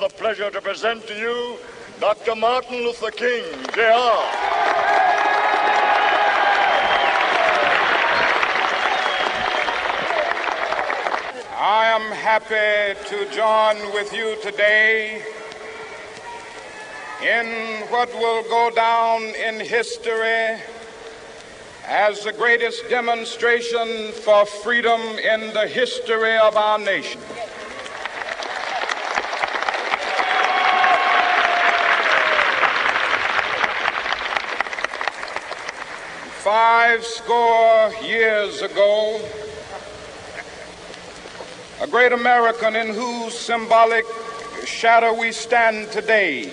the pleasure to present to you Dr. Martin Luther King, Jr. I am happy to join with you today in what will go down in history as the greatest demonstration for freedom in the history of our nation. Five score years ago, a great American in whose symbolic shadow we stand today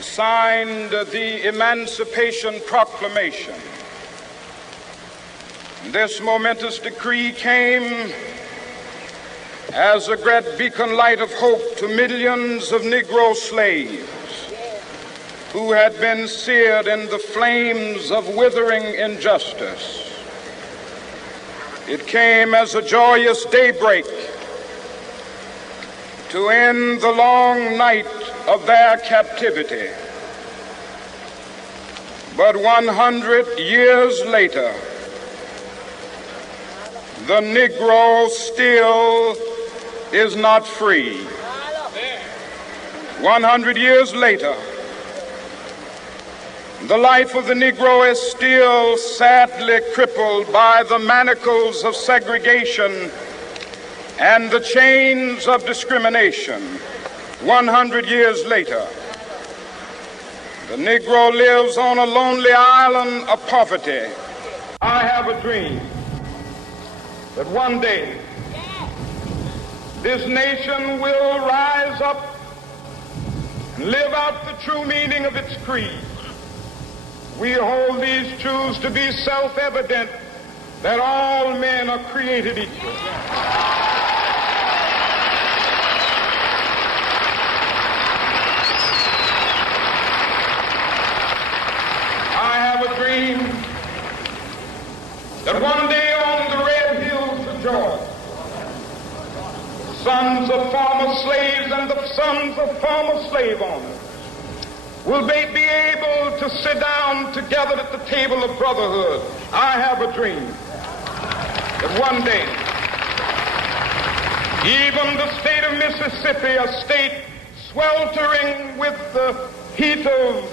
signed the Emancipation Proclamation. This momentous decree came as a great beacon light of hope to millions of Negro slaves who had been seared in the flames of withering injustice. It came as a joyous daybreak to end the long night of their captivity. But 100 years later, the Negro still is not free. 100 years later, the life of the Negro is still sadly crippled by the manacles of segregation and the chains of discrimination. 100 years later, the Negro lives on a lonely island of poverty. I have a dream that one day this nation will rise up and live out the true meaning of its creed. We hold these truths to be self-evident, that all men are created equal. I have a dream that one day on the red hills of Georgia, sons of former slaves and the sons of former slave owners will they be able to sit down together at the table of brotherhood. I have a dream that one day, even the state of Mississippi, a state sweltering with the heat of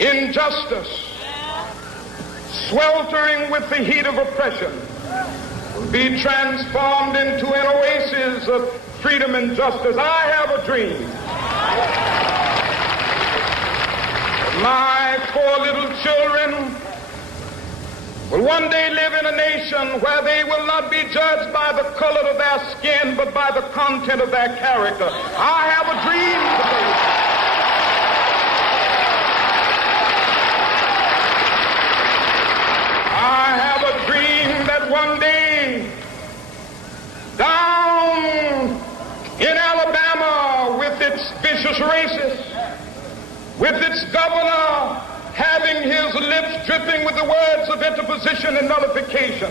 injustice, sweltering with the heat of oppression, will be transformed into an oasis of freedom and justice. I have a dream. My four little children will one day live in a nation where they will not be judged by the color of their skin, but by the content of their character. I have a dream today. I have a dream that one day, down in Alabama with its vicious racists, with its governor having his lips dripping with the words of interposition and nullification.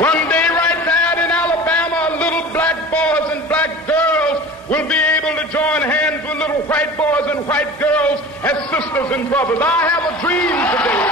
One day right there in Alabama, little black boys and black girls will be able to join hands with little white boys and white girls as sisters and brothers. I have a dream today.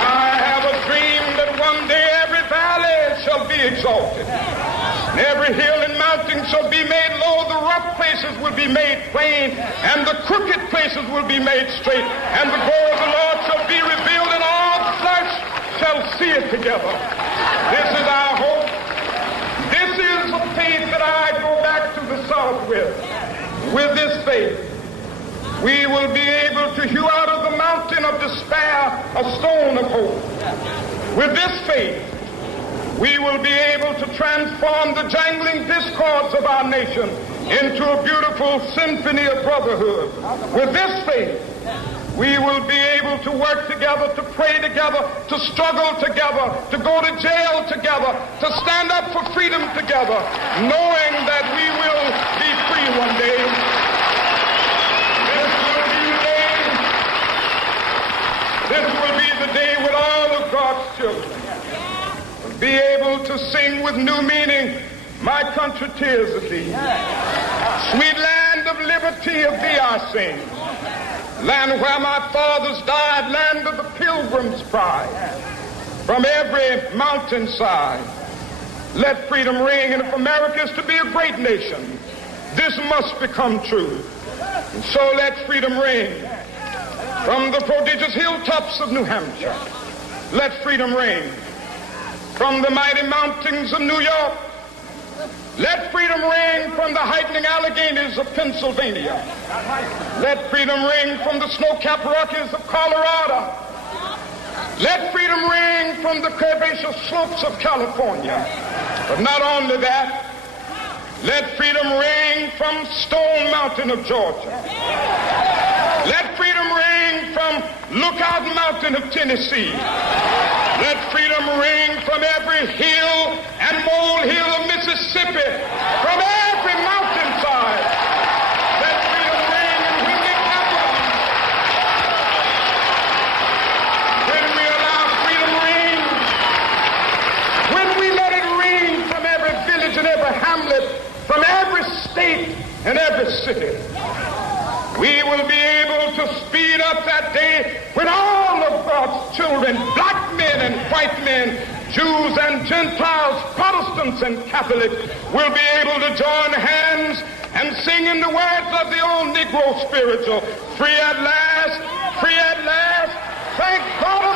I have a dream that one day every valley shall be exalted, and every hill and mountain shall be made low. The rough places will be made plain, and the crooked places will be made straight, and the glory of the Lord shall be revealed, and all flesh shall see it together. This is our hope. This is the faith that I go back to the South with. With this faith, we will be able to hew out of the mountain of despair a stone of hope. With this faith, we will be able to transform the jangling discords of our nation into a beautiful symphony of brotherhood. With this faith, we will be able to work together, to pray together, to struggle together, to go to jail together, to stand up for freedom together, knowing that we will be free one day. This will be the day when all of God's children children will be able to sing with new meaning, my country, tears of thee. Sweet land of liberty, of thee I sing. Land where my fathers died, land of the pilgrim's pride. From every mountainside, let freedom ring. And if America is to be a great nation, this must become true. And so let freedom ring. From the prodigious hilltops of New Hampshire, let freedom ring. From the mighty mountains of New York, let freedom ring. From the heightening Alleghenies of Pennsylvania, let freedom ring. From the snow-capped Rockies of Colorado, let freedom ring. From the curvaceous slopes of California. But not only that, let freedom ring from Stone Mountain of Georgia. Let freedom ring from Lookout Mountain of Tennessee. Let freedom ring from every hill and molehill of Mississippi, from every mountainside. Let freedom ring, and when the capital, when we allow freedom ring, when we let it ring from every village and every hamlet, from every state and every city, we will be able to speed up that day when all of God's children, black men and white men, Jews and Gentiles, Protestants and Catholics, will be able to join hands and sing in the words of the old Negro spiritual, free at last, thank God.